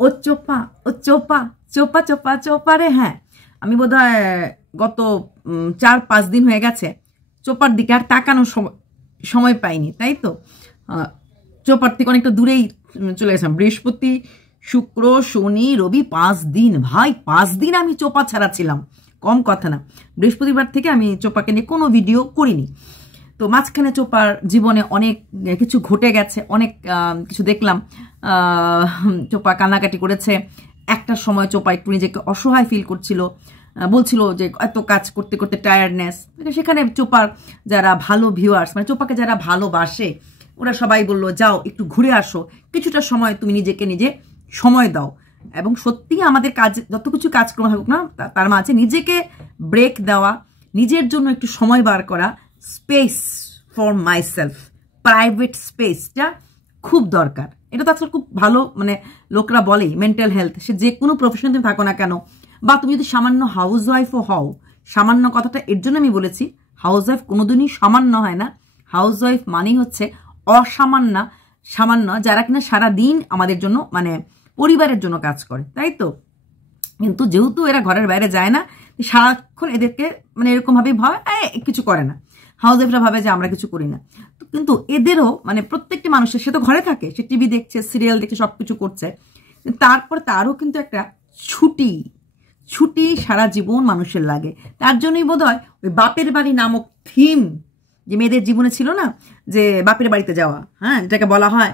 ও চোপা, ও চোপা, চোপা চোপা চোপা রে। হ্যাঁ, আমি বোধহয় গত 4-5 দিন হয়ে গেছে চোপার দিকে আর তাকানোর সময় পাইনি, তাই তো। চোপার থেকে অনেকটা দূরেই চলে গেছিলাম। বৃহস্পতি, শুক্র, শনি, রবি 5 দিন, ভাই 5 দিন আমি চোপা ছাড়া ছিলাম, কম কথা না। বৃহস্পতিবার থেকে আমি চোপাকে নিয়ে কোনো ভিডিও করিনি। তো মাঝখানে চোপার জীবনে অনেক কিছু ঘটে গেছে, অনেক কিছু দেখলাম। চোপা কান্নাকাটি করেছে। একটা সময় চোপা একটু নিজেকে অসহায় ফিল করছিল, বলছিল যে এত কাজ করতে করতে টায়ার্ডনেস। সেখানে চোপার যারা ভালো ভিউয়ার্স, মানে চোপাকে যারা ভালোবাসে, ওরা সবাই বললো যাও একটু ঘুরে আসো, কিছুটা সময় তুমি নিজেকে নিজে সময় দাও। এবং সত্যিই আমাদের কাজ, যত কিছু কাজকর্ম হোক না, তার মাঝে নিজেকে ব্রেক দেওয়া, নিজের জন্য একটু সময় বার করা, স্পেস ফর মাইসেলফ, প্রাইভেট স্পেসটা খুব দরকার। এটা তো আজকাল খুব ভালো, মানে লোকরা বলে মেন্টাল হেলথ, সে যে কোনো প্রফেশন তুমি থাকো না কেন, বা তুমি যদি সামান্য হাউস ওয়াইফও হও। সামান্য কথাটা এর জন্য আমি বলেছি, হাউস ওয়াইফ কোনোদিনই সামান্য হয় না। হাউস ওয়াইফ মানেই হচ্ছে সামান্য যারা কিনা সারাদিন আমাদের জন্য, মানে পরিবারের জন্য কাজ করে, তাই তো। কিন্তু যেহেতু এরা ঘরের বাইরে যায় না, সারাক্ষণ এদেরকে মানে এরকমভাবেই ভাবে কিছু করে না। হাউস ওয়াইফরা ভাবে যে আমরা কিছু করি না। কিন্তু এদেরও মানে প্রত্যেকটি মানুষের, সে তো ঘরে থাকে, সে টিভি দেখছে, সিরিয়াল দেখছে, সব কিছু করছে, তারপর তারও কিন্তু একটা ছুটি সারা জীবন মানুষের লাগে। তার জন্যই বোধ হয় ওই বাপের বাড়ি নামক থিম যে মেয়েদের জীবনে ছিল না, যে বাপের বাড়িতে যাওয়া, হ্যাঁ, যেটাকে বলা হয়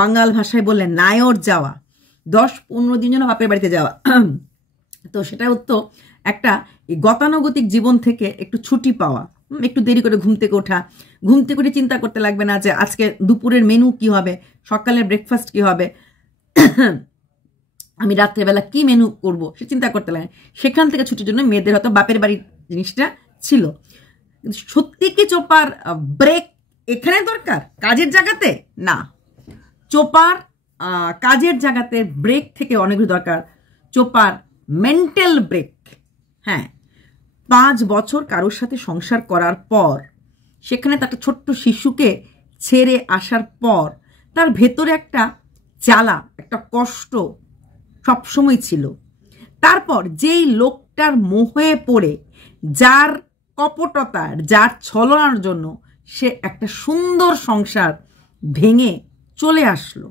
বাঙাল ভাষায় বললে নায়র যাওয়া, 10-15 দিন যেন বাপের বাড়িতে যাওয়া। তো সেটা তো একটা গতানুগতিক জীবন থেকে একটু ছুটি পাওয়া, একটু দেরি করে ঘুম থেকে ওঠা, ঘুম থেকে উঠে চিন্তা করতে লাগবে না যে আজকে দুপুরের মেনু কি হবে, সকালের ব্রেকফাস্ট কি হবে, আমি রাত্রেবেলা কি মেনু করব, সে চিন্তা করতে লাগে। সেখান থেকে ছুটির জন্য মেয়েদের হয়তো বাপের বাড়ির জিনিসটা ছিল। সত্যি কি চোপার ব্রেক এখানে দরকার কাজের জায়গাতে? না, চোপার কাজের জায়গাতে ব্রেক থেকে অনেক দরকার চোপার মেন্টাল ব্রেক। হ্যাঁ, 5 বছর কারোর সাথে সংসার করার পর, সেখানে তার একটা ছোট্ট শিশুকে ছেড়ে আসার পর, তার ভেতরে একটা জ্বালা, একটা কষ্ট সবসময় ছিল। তারপর যেই লোকটার মোহে পড়ে, যার কপটতার, যার ছলনার জন্য সে একটা সুন্দর সংসার ভেঙে চলে আসলো।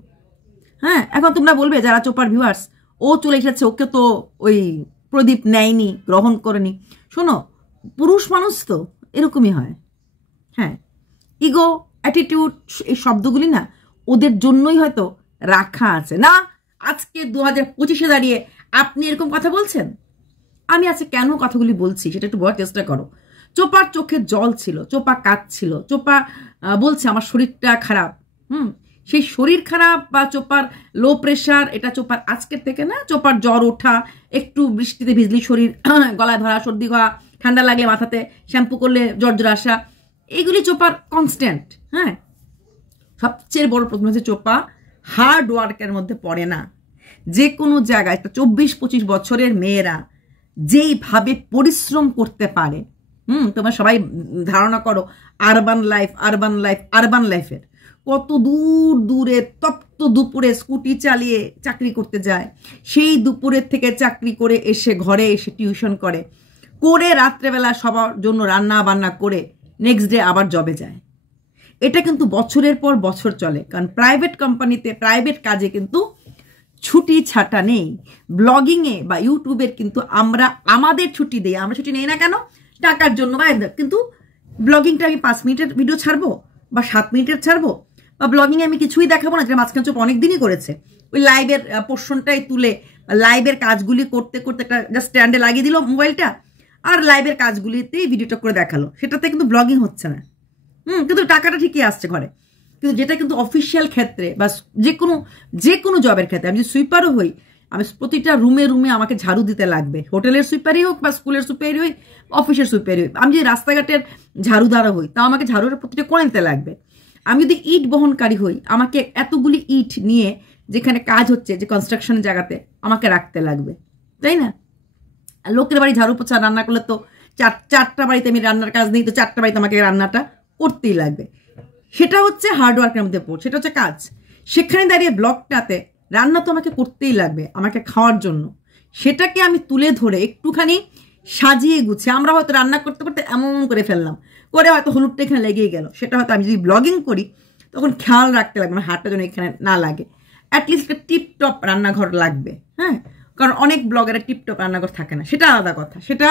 হ্যাঁ, এখন তোমরা বলবে যারা চোপার ভিউয়ার্স, ও চলে এসেছে, ওকে তো ওই প্রদীপ নেয়নি, গ্রহণ করেনি। শোনো, পুরুষ মানুষ তো এরকমই হয়। হ্যাঁ, ইগো, অ্যাটিটিউড, এই শব্দগুলি না ওদের জন্যই হয়তো রাখা আছে। না, আজকে 2025-এ দাঁড়িয়ে আপনি এরকম কথা বলছেন। আমি আজকে কেন কথাগুলি বলছি সেটা একটু বলার চেষ্টা করো। চোপার চোখে জল ছিল, চোপা কাঁদছিল, চোপা বলছে আমার শরীরটা খারাপ। সেই শরীর খারাপ বা চোপার লো প্রেশার, এটা চোপার আজকের থেকে না। চোপার জ্বর ওঠা, একটু বৃষ্টিতে ভিজলি শরীর গলায় ধরা, সর্দি হওয়া, ঠান্ডা লাগলে মাথাতে শ্যাম্পু করলে জ্বর আসা, এইগুলি চোপার কনস্ট্যান্ট। হ্যাঁ, সবচেয়ে বড় প্রশ্ন হচ্ছে চোপা হার্ড ওয়ার্কের মধ্যে পড়ে না। যে কোনো জায়গায় 24-25 বছরের মেয়েরা যেইভাবে পরিশ্রম করতে পারে, তোমরা সবাই ধারণা করো আরবান লাইফের কত দূরে তপ্ত দুপুরে স্কুটি চালিয়ে চাকরি করতে যায়, সেই দুপুরের থেকে চাকরি করে এসে ঘরে এসে টিউশন করে রাত্রেবেলা সবার জন্য রান্না বান্না করে নেক্সট ডে আবার জবে যায়। এটা কিন্তু বছরের পর বছর চলে, কারণ প্রাইভেট কোম্পানিতে, প্রাইভেট কাজে কিন্তু ছুটি ছাটা নেই। ব্লগিংয়ে বা ইউটিউবের কিন্তু আমরা আমাদের ছুটি দিই, আমরা ছুটি নেই না কেন? টাকার জন্য। কিন্তু ব্লগিংটা আমি 5 মিনিটের ভিডিও ছাড়বো বা 7 মিনিটের ছাড়বো, বা ব্লগিংয়ে আমি কিছুই দেখাবো না, যেটা মাঝখানে চোপ অনেকদিনই করেছে। ওই লাইভের পোর্শনটাই তুলে লাইভের কাজগুলি করতে করতে একটা জাস্ট স্ট্যান্ডে লাগিয়ে দিল মোবাইলটা, আর লাইভের কাজগুলিতেই ভিডিওটা করে দেখালো। সেটাতে কিন্তু ব্লগিং হচ্ছে না। কিন্তু টাকাটা ঠিকই আসছে ঘরে। কিন্তু যেটা কিন্তু অফিসিয়াল ক্ষেত্রে বা যে কোনো জবের ক্ষেত্রে, আমি যদি সুইপারও হই, আমি প্রতিটা রুমে আমাকে ঝাড়ু দিতে লাগবে। হোটেলের সুইপারই হোক বা স্কুলের সুইপারই হই, অফিসের সুইপারই হোক। আমি যদি রাস্তাঘাটের ঝাড়ুদারও হই, তাও আমাকে ঝাড়ুটা প্রতিটা করে নিতে লাগবে। আমি যদি ইট বহনকারী হই, আমাকে এতগুলি ইট নিয়ে যেখানে কাজ হচ্ছে, যে কনস্ট্রাকশনের জায়গাতে, আমাকে রাখতে লাগবে, তাই না? লোকের বাড়ি ঝাড়ু পোছা রান্না করলে তো 4টা বাড়িতে আমি রান্নার কাজ নেই, তো 4টা বাড়িতে আমাকে রান্নাটা করতেই লাগবে। সেটা হচ্ছে হার্ডওয়ার্কের মধ্যে পড়ছে, সেটা হচ্ছে কাজ। সেখানে দাঁড়িয়ে ব্লগটাতে রান্না তো আমাকে করতেই লাগবে আমাকে খাওয়ার জন্য, সেটাকে আমি তুলে ধরে একটুখানি সাজিয়ে গুছিয়ে, আমরা হয়তো রান্না করতে করতে এমন করে ফেললাম, করে হয়তো হলুদটা এখানে লেগেই গেল, সেটা হয়তো আমি যদি ব্লগিং করি তখন খেয়াল রাখতে লাগবে আমার হাতটা যেন এখানে না লাগে। অ্যাটলিস্ট একটা টিপটপ রান্নাঘর লাগবে, হ্যাঁ, কারণ অনেক ব্লগের টিপটপ রান্নাঘর থাকে না, সেটা আলাদা কথা, সেটা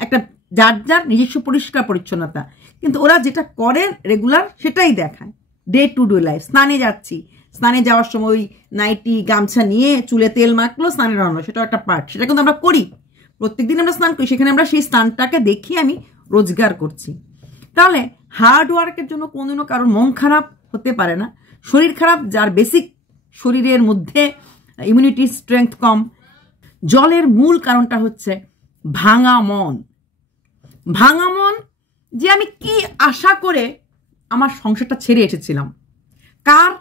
একটা যার যার নিজস্ব পরিষ্কার পরিচ্ছন্নতা। কিন্তু ওরা যেটা করে রেগুলার সেটাই দেখায়, ডে টু ডে লাইফ। স্নানে যাচ্ছি, স্নানে যাওয়ার সময় ওই নাইটি গামছা নিয়ে চুলে তেল মাখলো, স্নানে রান্না, সেটা একটা পার্ট, সেটা কিন্তু আমরা করি, প্রত্যেকদিন আমরা স্নান করি, সেখানে আমরা সেই স্নানটাকে দেখিয়ে আমি রোজগার করছি। তাহলে হার্ড ওয়ার্কের জন্য কোনোদিনও কারোর মন খারাপ হতে পারে না। শরীর খারাপ যার বেসিক শরীরের মধ্যে ইমিউনিটি স্ট্রেংথ কম, জলের মূল কারণটা হচ্ছে ভাঙা মন। ভাঙা মন যে আমি কি আশা করে আমার সংসারটা ছেড়ে এসেছিলাম, কার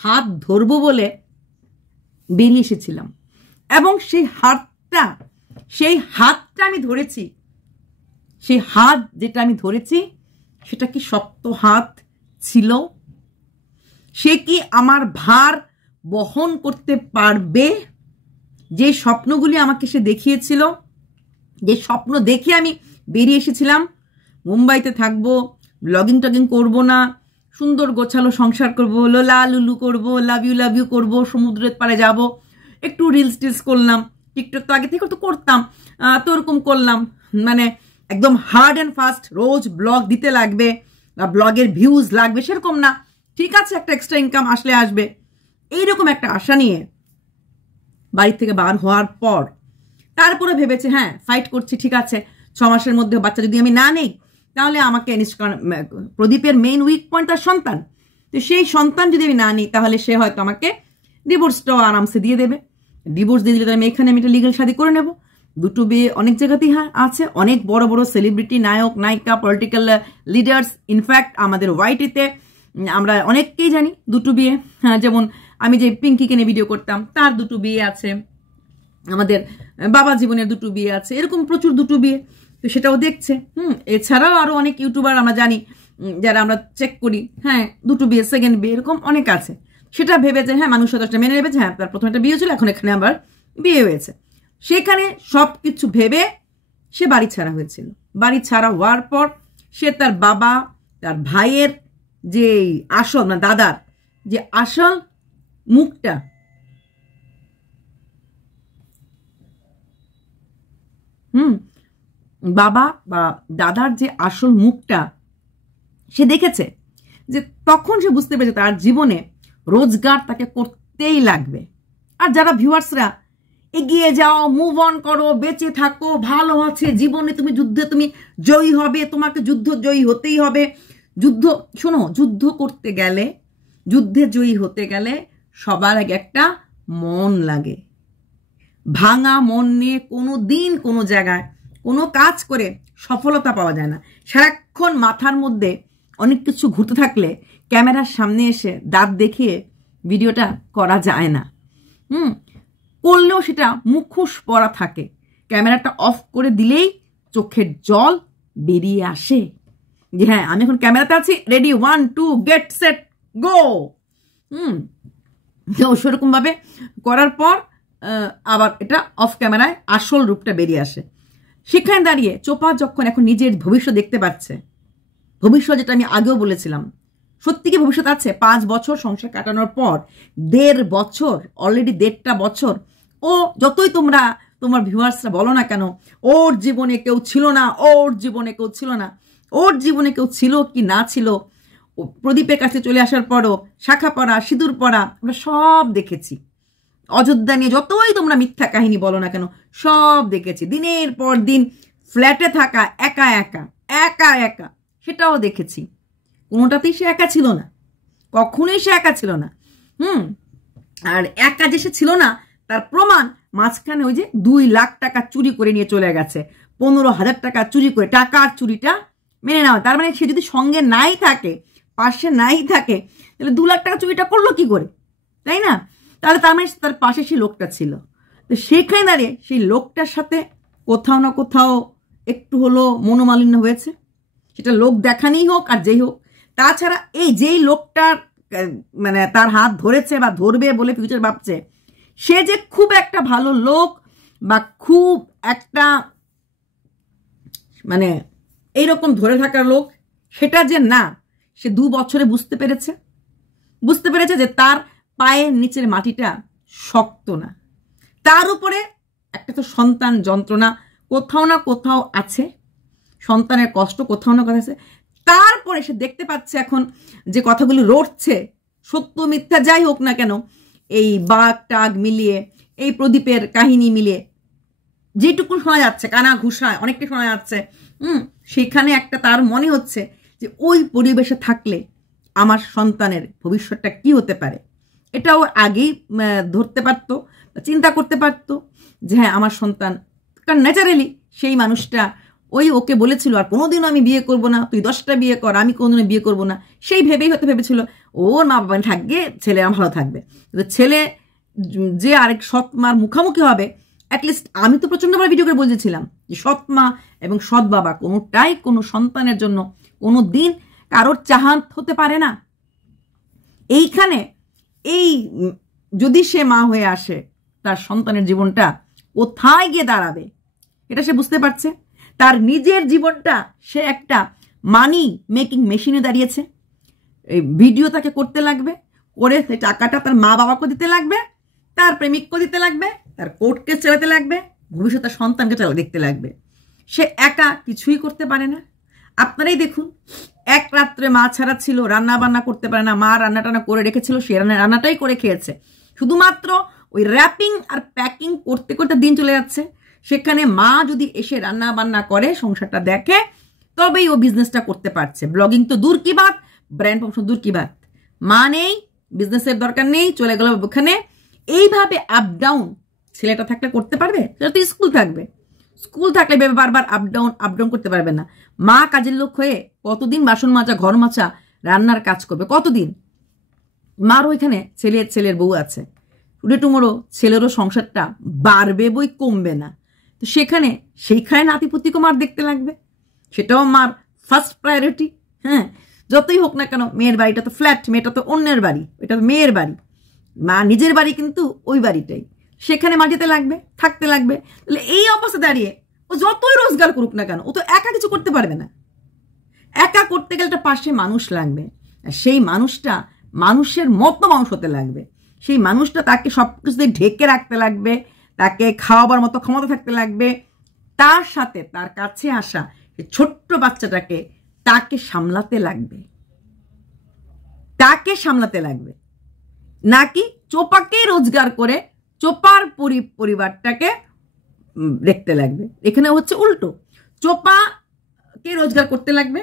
হাত ধরবো বলে বেরিয়ে এসেছিলাম, এবং সেই হাতটা আমি ধরেছি, সেই হাত যেটা আমি ধরেছি সেটা কি শক্ত হাত ছিল? সে কি আমার ভার বহন করতে পারবে? যে স্বপ্নগুলি আমাকে সে দেখিয়েছিল, যে স্বপ্ন দেখে আমি বেরিয়ে এসেছিলাম, মুম্বাইতে থাকবো, ব্লগিং টগিং করবো না, সুন্দর গোছালো সংসার করবো, লোলা লুলু করবো, লাভ ইউ করবো, সমুদ্রের পাড়ে যাব, একটু রিলস টিলস করলাম, টিকটক তো আগে থেকে তো করতাম, তো ওরকম করলাম, মানে একদম hard and fast rose blog দিতে লাগবে বা ব্লগের ভিউজ লাগবে সেরকম না, ঠিক আছে একটা এক্সট্রা ইনকাম আসলে আসবে, এইরকম একটা আশা নিয়ে বাড়ি থেকে বার হওয়ার পর তারপরে ভেবেছে হ্যাঁ ফাইট করছি, ঠিক আছে 6 মাসের মধ্যে বাচ্চা যদি আমি না নেই তাহলে আমাকে প্রদীপের মেইন উইক পয়েন্ট তার সন্তান, তো সেই সন্তান যদি আমি না নিই তাহলে সে হয়তো আমাকে ডিভোর্সটাও আরামসে দিয়ে দেবে, ডিভোর্স দিয়ে দিলে আমি এখানে আমি একটা লিগাল শাদী করে নেব। দুটো বিয়ে অনেক জায়গাতেই আছে, অনেক বড় বড় সেলিব্রিটি, নায়ক নায়িকা, পলিটিক্যাল লিডার্স, ইনফ্যাক্ট আমাদের ওয়াইটিতে আমরা অনেককেই জানি দুটো বিয়ে, হ্যাঁ, যেমন আমি যে পিঙ্কিকে নিয়ে ভিডিও করতাম তার দুটো বিয়ে আছে, আমাদের বাবা জীবনের দুটো বিয়ে আছে, এরকম প্রচুর দুটো বিয়ে, তো সেটাও দেখছে। এছাড়াও আরো অনেক ইউটিউবার আমরা জানি যারা আমরা চেক করি, হ্যাঁ দুটো বিয়ে, সেকেন্ড বিয়ে, এরকম অনেক আছে। সেটা ভেবেছে হ্যাঁ মানুষ সদস্যটা মেনে নেবে, হ্যাঁ তার প্রথমে একটা বিয়ে ছিল, এখন এখানে আবার বিয়ে হয়েছে, সেখানে সব কিছু ভেবে সে বাড়ি ছাড়া হয়েছিল। বাড়ি ছাড়া হওয়ার পর সে তার বাবা, তার ভাইয়ের যে আসল, মানে দাদার যে আসল মুখটা, বাবা বা দাদার যে আসল মুখটা সে দেখেছে, যে তখন সে বুঝতে পেরেছে তার জীবনে রোজগার তাকে করতেই লাগবে। আর যারা ভিউয়ার্সরা এগিয়ে যাও, মুভ অন করো, বেঁচে থাকো, ভালো আছে জীবনে, তুমি যুদ্ধে তুমি জয়ী হবে, তোমাকে যুদ্ধ জয়ী হতেই হবে, শোনো যুদ্ধ করতে গেলে, যুদ্ধে জয়ী হতে গেলে সবার আগে একটা মন লাগে। ভাঙা মন নিয়ে কোনো দিন কোনো জায়গায় কোনো কাজ করে সফলতা পাওয়া যায় না। সারাক্ষণ মাথার মধ্যে অনেক কিছু ঘুরতে থাকলে ক্যামেরার সামনে এসে দাঁত দেখিয়ে ভিডিওটা করা যায় না। করলেও সেটা মুখোশ পরা থাকে, ক্যামেরাটা অফ করে দিলেই চোখের জল বেরিয়ে আসে যে হ্যাঁ আমি এখন ক্যামেরাতে আছি, রেডি, 1 2 গেট সেট গো। সেরকম ভাবে করার পর আবার এটা অফ ক্যামেরায় আসল রূপটা বেরিয়ে আসে। সেখানে দাঁড়িয়ে চোপা যখন এখন নিজের ভবিষ্যৎ দেখতে পাচ্ছে, ভবিষ্যৎ যেটা আমি আগেও বলেছিলাম, সত্যি কি ভবিষ্যৎ আছে? 5 বছর সংসার কাটানোর পর 1.5 বছর, অলরেডি 1.5টা বছর, ও যতই তোমরা তোমার ভিউয়ার্সরা বলো না কেন ওর জীবনে কেউ ছিল না, ওর জীবনে কেউ ছিল না, ওর জীবনে কেউ ছিল কি না ছিল, প্রদীপের কাছে চলে আসার পরও শাখা পরা, সিঁদুর পরা আমরা সব দেখেছি। অযোধ্যা নিয়ে যতই তোমরা মিথ্যা কাহিনী বলো না কেন সব দেখেছি। দিনের পর দিন ফ্ল্যাটে থাকা একা একা একা একা সেটাও দেখেছি। কোনোটাতেই সে একা ছিল না, কখনোই সে একা ছিল না। আর একা যে সে ছিল না তার প্রমাণ মাঝখানে ওই যে 2 লাখ টাকা চুরি করে নিয়ে চলে গেছে, 15,000 টাকা চুরি করে, টাকার চুরিটা মেনে নেওয়া। তার মানে সে যদি সঙ্গে নাই থাকে, পাশে নাই থাকে, তাহলে 2 লাখ টাকা চুরিটা করলো কি করে, তাই না? তাহলে তার মানে তার পাশে সেই লোকটা ছিল। তো সেখানে দাঁড়িয়ে সেই লোকটার সাথে কোথাও না কোথাও একটু হলো মনোমালিন্য হয়েছে, সেটা লোক দেখানেই হোক আর যেই হোক। তাছাড়া এই যেই লোকটার মানে তার হাত ধরেছে বা ধরবে বলে ফিউচার ভাবছে, সে যে খুব একটা ভালো লোক বা খুব একটা মানে এইরকম ধরে থাকার লোক, সেটা যে না, সে 2 বছরে বুঝতে পেরেছে যে তার পায়ের নিচের মাটিটা শক্ত না। তার উপরে একটা তো সন্তান যন্ত্রণা কোথাও না কোথাও আছে, সন্তানের কষ্ট কোথাও না কোথাও আছে। তারপরে সে দেখতে পাচ্ছে এখন যে কথাগুলো রটছে, সত্য মিথ্যা যাই হোক না কেন, এই বাঘ টাগ মিলিয়ে, এই প্রদীপের কাহিনী মিলিয়ে যেটুকু শোনা যাচ্ছে, কানা ঘুষায় অনেকটা শোনা যাচ্ছে, সেখানে একটা তার মনে হচ্ছে যে ওই পরিবেশে থাকলে আমার সন্তানের ভবিষ্যৎটা কি হতে পারে, এটাও আগেই ধরতে পারতো, চিন্তা করতে পারতো যে হ্যাঁ আমার সন্তান, কারণ ন্যাচারালি সেই মানুষটা ওকে বলেছিল আর কোনোদিনও আমি বিয়ে করব না, তুই 10টা বিয়ে কর, আমি কোনোদিনও বিয়ে করব না, সেই ভেবেই হয়তো ভেবেছিল ওর মা বাবা থাকবে, ছেলে আমার ভালো থাকবে। ছেলে যে আরেক সৎ মার মুখোমুখি হবে, অ্যাটলিস্ট আমি তো প্রচণ্ডভাবে ভিডিও করে বলছিলাম যে সৎ মা এবং সৎ বাবা কোনোটাই কোনো সন্তানের জন্য কোনো দিন কারোর চাহাত হতে পারে না। এইখানে এই যদি সে মা হয়ে আসে, তার সন্তানের জীবনটা কোথায় গিয়ে দাঁড়াবে এটা সে বুঝতে পারছে। তার নিজের জীবনটা সে একটা মানি মেকিং মেশিনে দাঁড়িয়েছে। এই ভিডিও তাকে করতে লাগবে, করে সেই টাকাটা তার মা বাবাকে দিতে লাগবে, তার প্রেমিককে দিতে লাগবে, তার কোর্ট কেস চালাতে লাগবে, ভবিষ্যতের সন্তানকে দেখতে লাগবে। সে একা কিছুই করতে পারে না। আপনারাই দেখুন, এক রাত্রে মা ছাড়া ছিল, রান্না বান্না করতে পারে না, মা রান্না টান্না করে রেখেছিল, সে রান্নাটাই করে খেয়েছে। শুধুমাত্র ওই র্যাপিং আর প্যাকিং করতে করতে দিন চলে যাচ্ছে। সেখানে মা যদি এসে রান্না বান্না করে, সংসারটা দেখে, তবেই ও বিজনেসটা করতে পারছে। ব্লগিং তো দূর কি বাত, ব্র্যান্ড প্রমোশন দূর কি বাত। মা নেই, বিজনেসের দরকার নেই, চলে গেল ওখানে। এইভাবে আপ ডাউন ছেলেটা থাকলে করতে পারবে? সেটা তো স্কুল থাকবে, স্কুল থাকলে বারবার আপ ডাউন করতে পারবে না। মা কাজের লোক হয়ে কতদিন বাসন মাজা, ঘর মোছা, রান্নার কাজ করবে কতদিন? মারও এখানে ছেলের বউ আছে, টুডে টুমোরো ছেলেরও সংসারটা বাড়বে বই কমবে না। তো সেইখানে নাতিপুতিকে মার দেখতে লাগবে, সেটাও মার ফার্স্ট প্রায়োরিটি। হ্যাঁ, যতই হোক না কেন মেয়ের বাড়িটা তো ফ্ল্যাট, মেয়েটা তো অন্যের বাড়ি, এটা তো মেয়ের বাড়ি, মা নিজের বাড়ি কিন্তু ওই বাড়িটাই, সেখানে মা যেতে লাগবে, থাকতে লাগবে। তাহলে এই অবস্থা দাঁড়িয়ে ও যতই রোজগার করুক না কেন, ও তো একা কিছু করতে পারবে না। একা করতে গেলে একটা পাশে মানুষ লাগবে, সেই মানুষটা মানুষের মতো মানুষ হতে লাগবে। সেই মানুষটা তাকে সব কিছুতে ঢেকে রাখতে লাগবে, তাকে খাওয়াবার মতো ক্ষমতা থাকতে লাগবে। তার সাথে তার কাছে আসা ছোট্ট বাচ্চাটাকে তাকে সামলাতে লাগবে, নাকি চোপাকে রোজগার করে চোপার পরিবারটাকে দেখতে লাগবে। এখানে হচ্ছে উল্টো, চোপাকে রোজগার করতে লাগবে,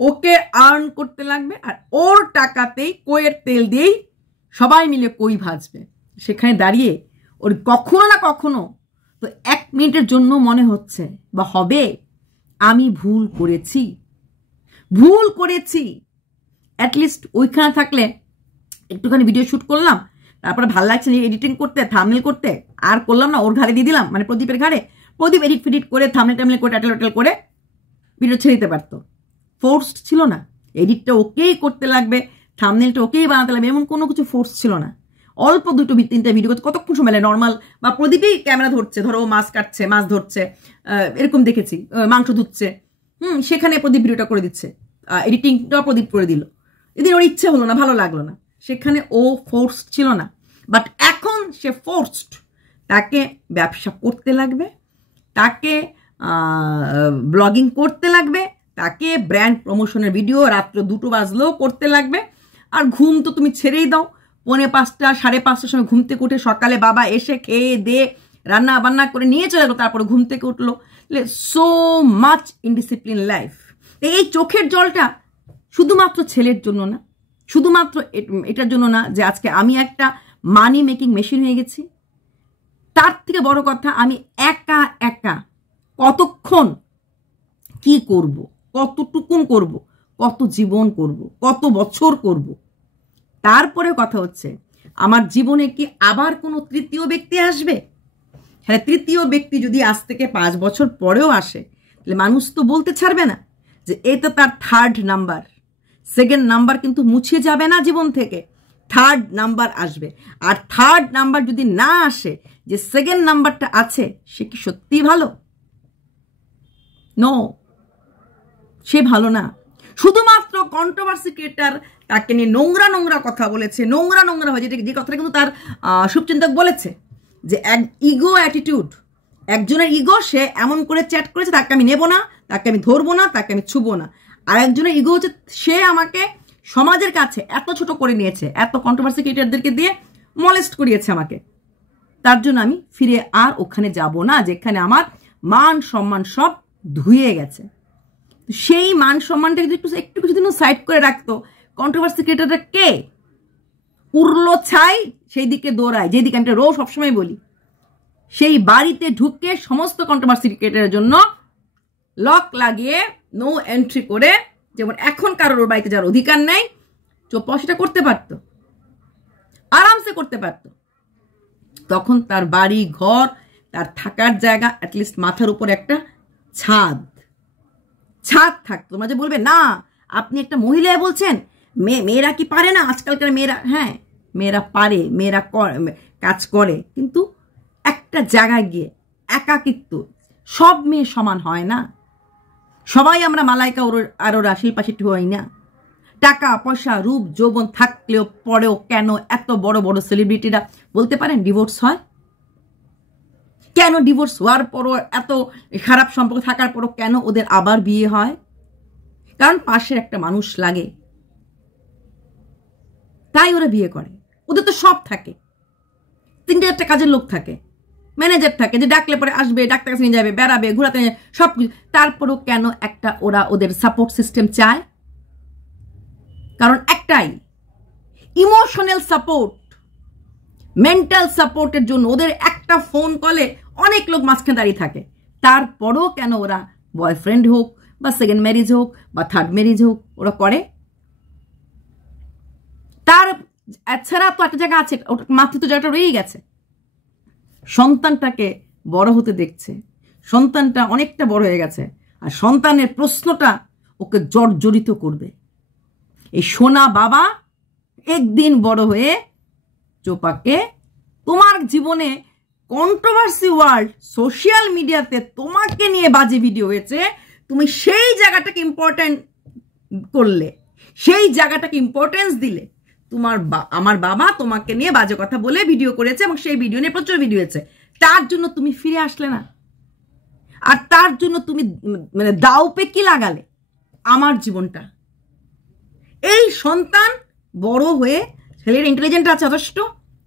ওকে আর্ন করতে লাগবে, আর ওর টাকাতেই, কইয়ের তেল দিয়েই সবাই মিলে কই ভাজবে। সেখানে দাঁড়িয়ে ওর কখনো না কখনো তো 1 মিনিটের জন্য মনে হচ্ছে বা হবে, আমি ভুল করেছি। অ্যাটলিস্ট ওইখানে থাকলে একটুখানি ভিডিও শ্যুট করলাম, তারপরে ভালো লাগছে এডিটিং করতে, থাম্বনেল করতে, আর করলাম না, ওর ঘাড়ে দিয়ে দিলাম, মানে প্রদীপের ঘাড়ে। প্রদীপ এডিট ফিডিট করে থাম্বনেল করে টাটেল করে ভিডিও ছেড়ে দিতে পারতো। ফোর্সড ছিল না, এডিটটা ওকেই করতে লাগবে, থাম্বনেলটা ওকেই বানাতে লাগবে, এমন কোনো কিছু ফোর্স ছিল না। অল্প 2-3টা ভিডিও করতে কতক্ষণ সময় লাগে নর্মাল, বা প্রদীপেই ক্যামেরা ধরছে, ধরো মাছ কাটছে, মাছ ধরছে, এরকম দেখেছি, মাংস ধুচ্ছে, সেখানে প্রদীপ ভিডিওটা করে দিচ্ছে, এডিটিংটা প্রদীপ করে দিল। এদিন ওর ইচ্ছে হলো না, ভালো লাগলো না, সেখানে ও ফোর্সড ছিল না। বাট এখন সে ফোর্সড, তাকে ব্যবসা করতে লাগবে, তাকে ব্লগিং করতে লাগবে, তাকে ব্র্যান্ড প্রমোশনের ভিডিও রাত্র 2টো বাজলেও করতে লাগবে। আর ঘুম তো তুমি ছেড়েই দাও, 4:45 5:30টার সময় ঘুম থেকে উঠে, সকালে বাবা এসে খেয়ে দিয়ে রান্না বান্না করে নিয়ে চলে গেলো, তারপরে ঘুম থেকে উঠলো। So much indiscipline life. এই চোখের জলটা শুধুমাত্র ছেলের জন্য না, শুধুমাত্র এটার জন্য না যে আজকে আমি একটা মানি মেকিং মেশিন হয়ে গেছি। তার থেকে বড় কথা, আমি একা কতক্ষণ কি করব, কতটুকুন করব, কত জীবন করব, কত বছর করব। তারপরে কথা হচ্ছে, আমার জীবনে কি আবার কোনো তৃতীয় ব্যক্তি আসবে? হ্যাঁ, তৃতীয় ব্যক্তি যদি আজ থেকে 5 বছর পরেও আসে, তাহলে মানুষ তো বলতে ছাড়বে না যে এটা তার 3rd নাম্বার। সেকেন্ড নাম্বার কিন্তু মুছে যাবে না জীবন থেকে, থার্ড নাম্বার আসবে। আর থার্ড নাম্বার যদি না আসে, যে সেকেন্ড নাম্বারটা আছে সে কি সত্যিই ভালো? নো, সে ভালো না। শুধুমাত্র কন্ট্রোভার্সি ক্রিয়েটার তাকে নিয়ে নোংরা নোংরা কথা বলেছে, নোংরা নোংরা হয়েছে, যে কথাটা কিন্তু তার শুভচিন্তক বলেছে যে এক ইগো অ্যাটিটিউড, একজনের ইগো, সে এমন করে চ্যাট করেছে তাকে আমি নেব না, তাকে আমি ধরবো না, তাকে আমি ছুবো না। আর একজনের ইগো হচ্ছে সে আমাকে সমাজের কাছে এত ছোট করে নিয়েছে, এত কন্ট্রোভার্সি ক্রিয়েটারদেরকে দিয়ে মলেস্ট করিয়েছে আমাকে, তার জন্য আমি ফিরে আর ওখানে যাব না যেখানে আমার মান সম্মান সব ধুয়ে গেছে। সেই মান সম্মানটা যদি একটু কিছুদিন সাইড করে রাখতো, কন্ট্রোভার্সি ক্রিয়েটারটা কে উড়লো ছাই সেই দিকে দৌড়ায়, যেদিকে আমি রোজ সবসময় বলি, সেই বাড়িতে ঢুকে সমস্ত কন্ট্রোভার্সি ক্রিয়েটারের জন্য লক লাগিয়ে নো এন্ট্রি করে, যেমন এখন কারোর বাড়িতে যাওয়ার অধিকার নেই, চোপা সেটা করতে পারতো, আরামসে করতে পারতো। তখন তার বাড়ি ঘর, তার থাকার জায়গা, অ্যাটলিস্ট মাথার উপর একটা ছাদ থাকতো। তোমরা যে বলবে না আপনি একটা মহিলা বলছেন, মেয়েরা কি পারে না? আজকালকার মেয়েরা, হ্যাঁ মেয়েরা পারে, মেয়েরা কাজ করে, কিন্তু একটা জায়গায় গিয়ে একাকিত্ব, সব মেয়ে সমান হয় না, সবাই আমরা মালাইকা আর ওরা শিল্পা শেট্টি হই না। টাকা পয়সা রূপ যৌবন থাকলেও পরেও কেন এত বড় বড় সেলিব্রিটিরা বলতে পারেন ডিভোর্স হয়? কেন ডিভোর্স হওয়ার পরও, এত খারাপ সম্পর্ক থাকার পরও কেন ওদের আবার বিয়ে হয়? কারণ পাশের একটা মানুষ লাগে, তাই ওরা বিয়ে করে। ওদের তো সব থাকে, 3-4টা কাজের লোক থাকে, ম্যানেজার থাকে, যে ডাকলে পরে আসবে, ডাক্তার কাছে নিয়ে যাবে, বেড়াবে, ঘোরাতে নিয়ে যাবে, সব কিছু। তারপরেও কেন একটা ওরা ওদের সাপোর্ট সিস্টেম চায়? কারণ একটাই, ইমোশনাল সাপোর্ট, মেন্টাল সাপোর্টের জন্য ওদের একটা ফোন কলে অনেক লোক মাঝখানে দাঁড়িয়ে থাকে। তারপরও কেন ওরা বয়ফ্রেন্ড হোক বা সেকেন্ড ম্যারেজ হোক বা থার্ড ম্যারেজ হোক ওরা করে? তার এছাড়া তো একটা জায়গা আছে, মাতৃত্ব জায়গাটা রয়েই গেছে। সন্তানটাকে বড় হতে দেখছে, সন্তানটা অনেকটা বড় হয়ে গেছে, আর সন্তানের প্রশ্নটা ওকে জর্জরিত করবে। এই সোনা বাবা একদিন বড় হয়ে চোপাকে, তোমার জীবনে কন্ট্রোভার্সি ওয়ার্ল্ড, সোশ্যাল মিডিয়াতে তোমাকে নিয়ে বাজে ভিডিও হয়েছে, তুমি সেই জায়গাটাকে ইম্পর্টেন্ট করলে, সেই জায়গাটাকে ইম্পর্টেন্স দিলে। আমার বাবা তোমাকে নিয়ে বাজে কথা বলে ভিডিও করেছে এবং সেই ভিডিও নিয়ে প্রচুর ভিডিও হয়েছে, তার জন্য তুমি ফিরে আসলে না, আর তার জন্য তুমি মানে দাও পে কি লাগালে আমার জীবনটা। এই সন্তান বড় হয়ে, ছেলের ইন্টেলিজেন্ট আছে যথেষ্ট,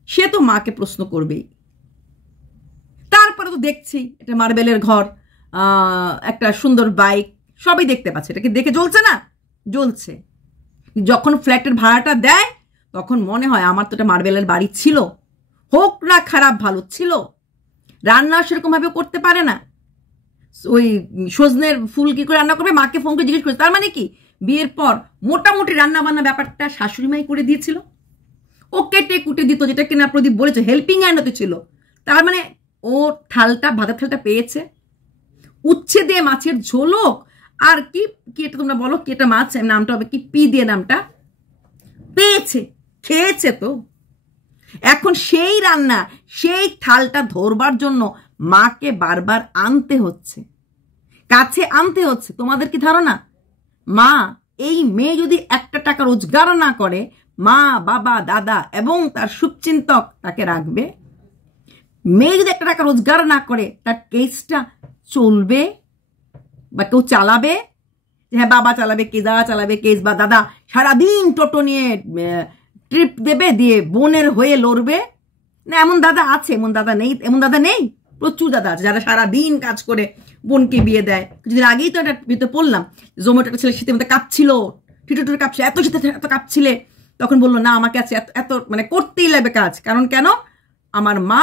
সে তো মাকে প্রশ্ন করবেই। তারপরে তো দেখছি এটা মার্বেলের ঘর, একটা সুন্দর বাইক, সবই দেখতে পাচ্ছে, এটাকে দেখে জ্বলছে না? জ্বলছে। যখন ফ্ল্যাটের ভাড়াটা দেয় তখন মনে হয় আমার তো এটা মার্বেলের বাড়ি ছিল, হোক না খারাপ, ভালো ছিল। রান্না সেরকম ভাবে করতে পারে না, ওই সজনের ফুল কি করে রান্না করবে মাকে ফোন করে জিজ্ঞেস করছে। তার মানে কি বিয়ের পর মোটামুটি রান্না বান্না ব্যাপারটা শাশুড়ি মাই করে দিয়েছিল, ও কেটে কুটে দিত, যেটা কিনা প্রদীপ বলেছে হেল্পিং হ্যান্ড হতে ছিল। তার মানে ও থালটা, ভাতের থালটা পেয়েছে। উচ্ছে দিয়ে মাছের ঝোল হোক আর কি কি এটা তোমরা বলো, কি এটা মাছ নামটা হবে কি, পি দিয়ে নামটা, পেয়েছে, খেয়েছে। তো এখন সেই রান্না, সেই থালটা ধরবার জন্য মাকে বারবার আনতে হচ্ছে, কাছে আনতে হচ্ছে। তোমাদের কি ধারণা, মা, এই মেয়ে যদি 1 টাকা রোজগার না করে, মা বাবা দাদা এবং তার শুভচিন্তক তাকে রাখবে? মেয়ে যদি 1 টাকা রোজগার না করে, তার কেসটা চলবে বা কেউ চালাবে? হ্যাঁ বাবা চালাবে, কে দাদা চালাবে কেস, বা দাদা সারাদিন টোটো নিয়ে ট্রিপ দেবে, দিয়ে বোনের হয়ে লড়বে না? এমন দাদা আছে, এমন দাদা নেই? এমন দাদা নেই, প্রচুর দাদা আছে যারা সারাদিন কাজ করে বোনকে বিয়ে দেয়। কিছুদিন আগেই তো একটা বিয়েতে পড়লাম, জোম্যাটো একটা ছেলে শীতের মধ্যে কাঁপছিল, টিটোটোর কাঁপছিল, এত শীতে এত কাঁপছিলে, তখন বললো না আমাকে আছে এত মানে করতেই লাগবে কাজ। কারণ কেন, আমার মা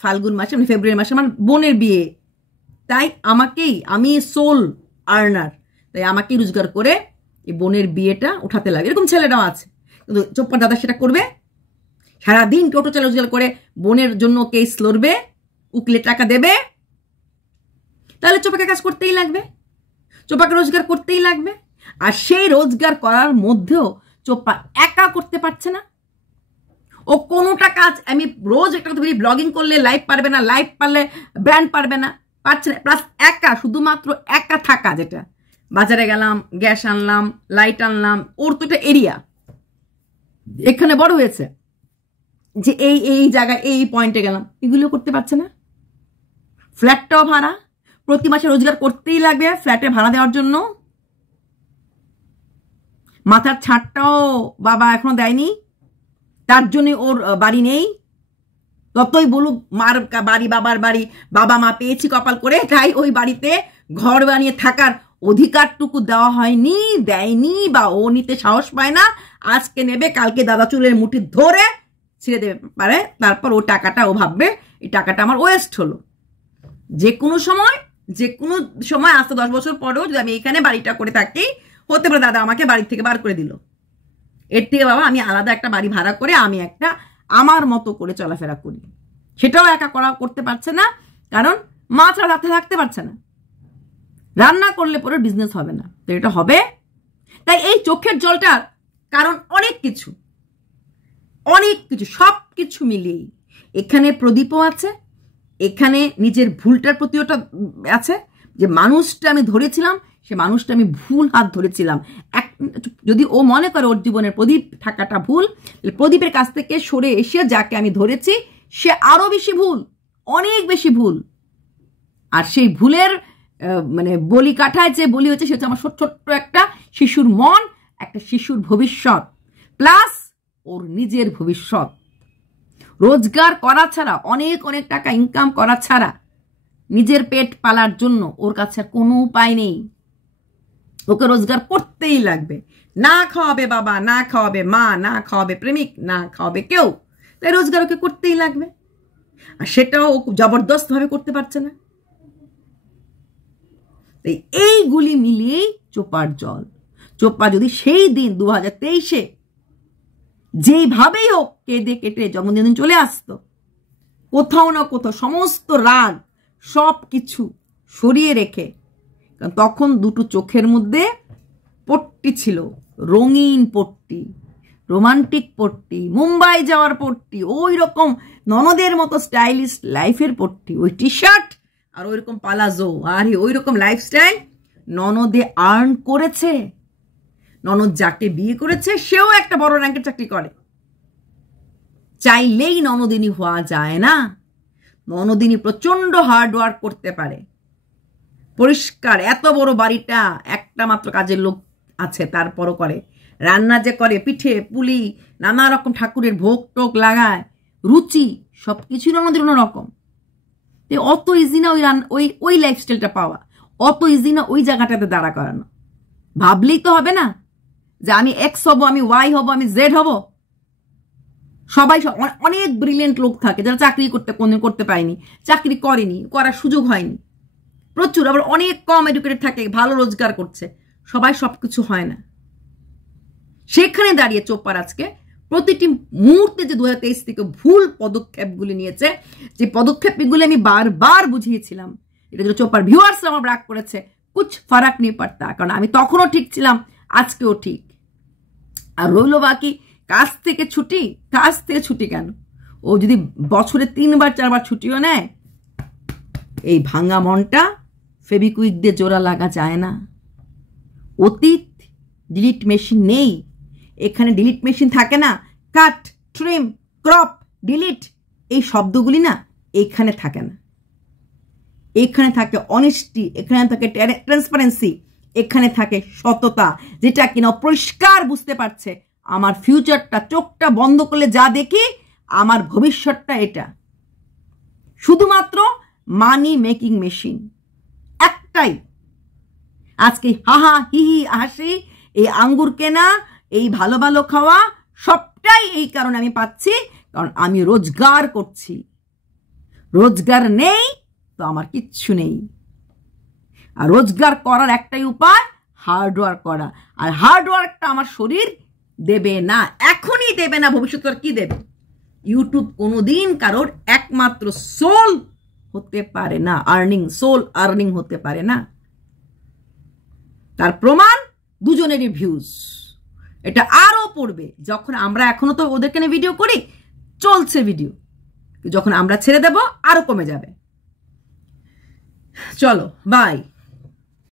ফাল্গুন মাসে মানে ফেব্রুয়ারি মাসে আমার বোনের বিয়ে, তাই আমাকেই, আমি সোল আর্নার, তাই আমাকেই রোজগার করে এই বোনের বিয়েটা উঠাতে লাগে। এরকম ছেলেরাও আছে, কিন্তু চোপ্পার দাদা সেটা করবে? সারাদিন টোটো চালা রোজগার করে বোনের জন্য কেস লড়বে, উকিলের টাকা দেবে, তাহলে চোপাকে কাজ করতেই লাগবে, চোপাকে রোজগার করতেই লাগবে। আর সেই রোজগার করার মধ্যেও চোপ্পা একা করতে পারছে না। ও কোনোটা কাজ, আমি রোজ একটা কথা বলি, ব্লগিং করলে লাইভ পারবে না, লাইভ পারলে ব্র্যান্ড পারবে না, পারছে না। প্লাস একা, শুধুমাত্র একা থাকা, যেটা বাজারে গেলাম, গ্যাস আনলাম, লাইট আনলাম, ওর তো একটা এরিয়া এখানে বড় হয়েছে যে এই জায়গায় এই পয়েন্টে গেলাম, এগুলো করতে পারছে না। ফ্ল্যাটটাও ভাড়া, প্রতি মাসে রোজগার করতেই লাগবে ফ্ল্যাটে ভাড়া দেওয়ার জন্য। মাথার ছাদটাও বাবা এখনো দেয়নি, তার জন্য ওর বাড়ি নেই। ততই বলুক মার বাড়ি, বাবার বাড়ি, বাবা মা পেয়েছি কপাল করে, তাই ওই বাড়িতে ঘর বানিয়ে থাকার অধিকারটুকু দেওয়া হয়নি, দেয়নি, বা ও নিতে সাহস পায় না। আজকে নেবে, কালকে দাদা চুলের মুঠি ধরে ছেড়ে দেবে পারে, তারপর ও টাকাটা ও ভাববে এই টাকাটা আমার ওয়েস্ট হলো। যে কোনো সময় আজকে 10 বছর পরেও যদি আমি এখানে বাড়িটা করে থাকি, হতে পারে দাদা আমাকে বাড়ি থেকে বার করে দিল, এর থেকে বাবা আমি আলাদা একটা বাড়ি ভাড়া করে আমি একটা আমার মতো করে চলাফেরা করি। সেটাও একা করতে পারছে না, কারণ মা ছাড়া রাতে থাকতে পারছে না। রান্না করলে পরে বিজনেস হবে না, তো এটা হবে। তাই এই চোখের জলটার কারণ অনেক কিছু, সব কিছু মিলিয়েই এখানে প্রদীপও আছে, এখানে নিজের ভুলটার প্রতি ওটা আছে, যে মানুষটা আমি ধরেছিলাম সে মানুষটা আমি ভুল হাত ধরেছিলাম। যদি ও মনে করে ওর জীবনের প্রদীপ থাকাটা ভুল, প্রদীপের কাছ থেকে সরে এসে যাকে আমি ধরেছি সে আরো বেশি ভুল, অনেক বেশি ভুল। আর সেই ভুলের মানে বলি কাঠায় যে বলি হচ্ছে, সেটা আমার ছোট্ট একটা শিশুর মন, একটা শিশুর ভবিষ্যৎ, প্লাস ওর নিজের ভবিষ্যৎ। রোজগার করা ছাড়া, অনেক টাকা ইনকাম করা ছাড়া নিজের পেট পালার জন্য ওর কাছে আর কোনো উপায় নেই। ওকে রোজগার করতেই লাগবে। না খাওয়াবে বাবা, না খাওয়াবে মা, না খাওয়াবে প্রেমিক, না খাওয়াবে কেউ, তাই রোজগার ওকে করতেই লাগবে। আর সেটাও ও জবরদস্ত ভাবে করতে পারছে না। তাই এইগুলি মিলিয়েই চোপার জল। চোপা যদি সেই দিন 2023-এ যেইভাবেই হোক কেঁদে কেটে জন্মদিন চলে আসতো, কোথাও না কোথাও সমস্ত রাগ সব কিছু সরিয়ে রেখে, কারণ তখন দুটো চোখের মধ্যে পট্টি ছিল, রঙিন পট্টি, রোমান্টিক পট্টি, মুম্বাই যাওয়ার পট্টি, ওই রকম ননদের মতো স্টাইলিশ লাইফের পট্টি, ওই টি শার্ট আর ওই রকম পালাজো, আর ওই রকম লাইফস্টাইল ননদে আর্ন করেছে। ননদ যাকে বিয়ে করেছে সেও একটা বড় র্যাঙ্কের চাকরি করে। চাইলেই ননদিনী হওয়া যায় না। ননদিনী প্রচন্ড হার্ড ওয়ার্ক করতে পারে, পরিষ্কার। এত বড় বাড়িটা, একটা মাত্র কাজের লোক আছে, তারপরও করে। রান্না যে করে, পিঠে পুলি, নানা রকম ঠাকুরের ভোগ টোক লাগায়, রুচি সবকিছুই ননদের অন্যরকম। অত ইজি না ওই লাইফস্টাইলটা পাওয়া, অত ইজি না ওই জায়গাটাতে দাঁড়া করানো। ভাবলেই তো হবে না যে আমি এক্স হব, আমি ওয়াই হব, আমি জেড হব। সবাই অনেক ব্রিলিয়েন্ট লোক থাকে যারা চাকরি কোনদিন করতে পারেনি, চাকরি করেনি, করার সুযোগ হয়নি, প্রচুর। আবার অনেক কম এডুকেটেড থাকে, ভালো রোজগার করছে। সবাই সবকিছু হয় না। সেখানে দাঁড়িয়ে চোপার আজকে প্রতিটি মুহূর্তে যে 2023 থেকে ভুল পদক্ষেপগুলি নিয়েছে, যে পদক্ষেপগুলি আমি বারবার বুঝিয়েছিলাম, এটা যে চোপার ভিউয়ার্স আমার রাগ করেছে, কুছ ফারাক নেই পড়তা, কারণ আমি তখনও ঠিক ছিলাম, আজকেও ঠিক। আর রইল বাকি কাজ থেকে ছুটি কেন? ও যদি বছরে 3বার 4বার ছুটিও নেয়, এই ভাঙা মনটা ফেবিকুইক দিয়ে জোড়া লাগা যায় না। অতীত ডিলিট মেশিন নেই এখানে, ডিলিট মেশিন থাকে না। কাট, ট্রিম, ক্রপ, ডিলিট, এই শব্দগুলি না এখানে থাকে না। এখানে থাকে অনেস্টি, এখানে থাকে ট্রান্সপারেন্সি, এখানে থাকে সততা, যেটা কিনা পরিষ্কার বুঝতে পারছে আমার ফিউচারটা, চোখটা বন্ধ করলে যা দেখি আমার ভবিষ্যৎটা এটা। শুধুমাত্র মানি মেকিং মেশিন একটাই। আজকে হাহা হিহি হাসি, এই আঙ্গুর কেনা, এই ভালো ভালো খাওয়া, সবটাই এই কারণে আমি পাচ্ছি, কারণ আমি রোজগার করছি। রোজগার নেই তো আমার কিচ্ছু নেই। আর রোজগার করার একটাই উপায়, হার্ডওয়ার্ক করা। আর হার্ডওয়ার্কটা আমার শরীর দেবে না, এখনই দেবে না, ভবিষ্যতে আর কি দেবে? ইউটিউব কোনোদিন কারোর একমাত্র সোল হতে পারে না, সোল আর্নিং হতে পারে না। তার প্রমাণ দুজনেরই ভিউজ। এটা আরো পড়বে যখন আমরা, এখনো তো ওদেরকে নিয়ে ভিডিও করি, চলছে ভিডিও, যখন আমরা ছেড়ে দেব আরো কমে যাবে। চলো বাই।